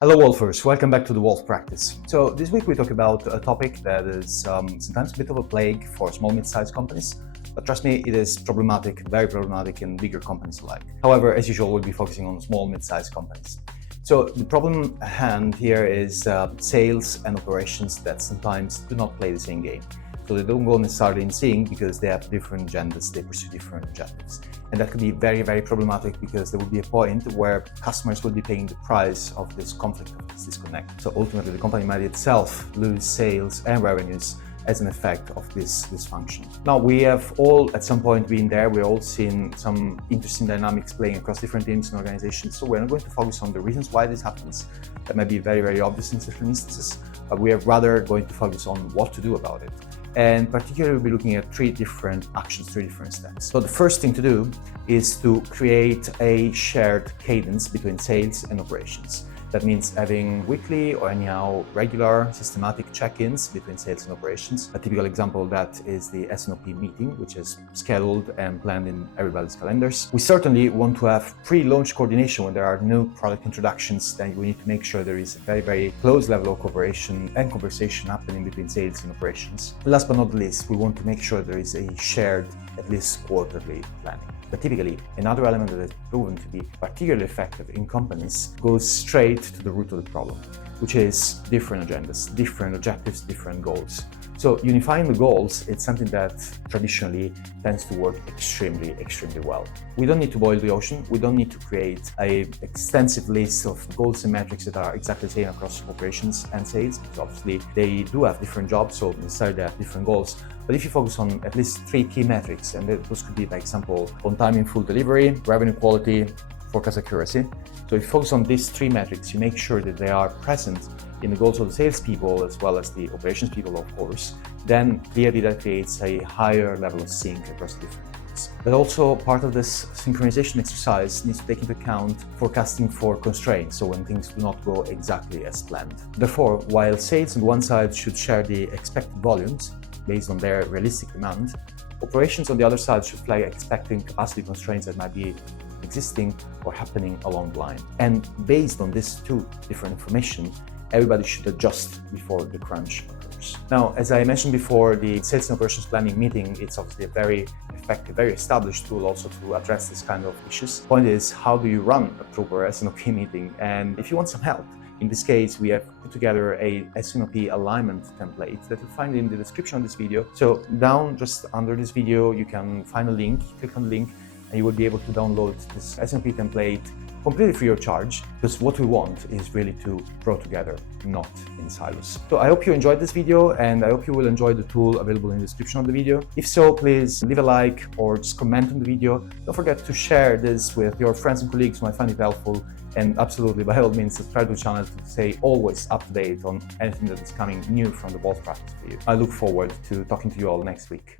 Hello Wolfers, welcome back to the Wolf Practice. So this week we talk about a topic that is sometimes a bit of a plague for small mid-sized companies, but trust me, it is problematic, very problematic in bigger companies alike. However, as usual, we'll be focusing on small mid-sized companies. So the problem at hand here is sales and operations that sometimes do not play the same game. So they don't go necessarily in sync because they have different agendas, they pursue different objectives. And that could be very, very problematic because there will be a point where customers will be paying the price of this conflict, of this disconnect. So ultimately the company might itself lose sales and revenues as an effect of this dysfunction. Now, we have all at some point been there, we've all seen some interesting dynamics playing across different teams and organizations, so we're not going to focus on the reasons why this happens. That might be very, very obvious in certain instances, but we are rather going to focus on what to do about it. And particularly we'll be looking at three different actions, three different steps. So the first thing to do is to create a shared cadence between sales and operations. That means having weekly or anyhow regular systematic check-ins between sales and operations. A typical example of that is the S&OP meeting, which is scheduled and planned in everybody's calendars. We certainly want to have pre-launch coordination when there are new product introductions. Then we need to make sure there is a very, very close level of cooperation and conversation happening between sales and operations. Last but not least, we want to make sure there is a shared, at least quarterly planning. But typically, another element that has proven to be particularly effective in companies goes straight to the root of the problem, which is different agendas, different objectives, different goals. So unifying the goals, it's something that traditionally tends to work extremely, extremely well. We don't need to boil the ocean. We don't need to create an extensive list of goals and metrics that are exactly the same across operations and sales, because obviously they do have different jobs, so necessarily they have different goals. But if you focus on at least three key metrics, and those could be, by example, on time in full delivery, revenue quality, forecast accuracy. So if you focus on these three metrics, you make sure that they are present in the goals of the salespeople as well as the operations people, of course, then clearly that creates a higher level of sync across the different teams. But also part of this synchronization exercise needs to take into account forecasting for constraints, so when things do not go exactly as planned. Therefore, while sales on one side should share the expected volumes based on their realistic demand, operations on the other side should flag expecting capacity constraints that might be existing or happening along the line. And based on these two different information, everybody should adjust before the crunch occurs. Now, as I mentioned before, the sales and operations planning meeting, it's obviously a very effective, very established tool also to address this kind of issues. The point is, how do you run a proper S&OP meeting? And if you want some help, in this case, we have put together a S&OP alignment template that you'll find in the description of this video. So down just under this video, you can find a link, click on the link, and you will be able to download this S&OP template completely free of charge, because what we want is really to grow together, not in silos. So I hope you enjoyed this video, and I hope you will enjoy the tool available in the description of the video. If so, please leave a like or just comment on the video. Don't forget to share this with your friends and colleagues who might find it helpful. And absolutely, by all means, subscribe to the channel to stay always up to date on anything that is coming new from the Wolf Practice for you. I look forward to talking to you all next week.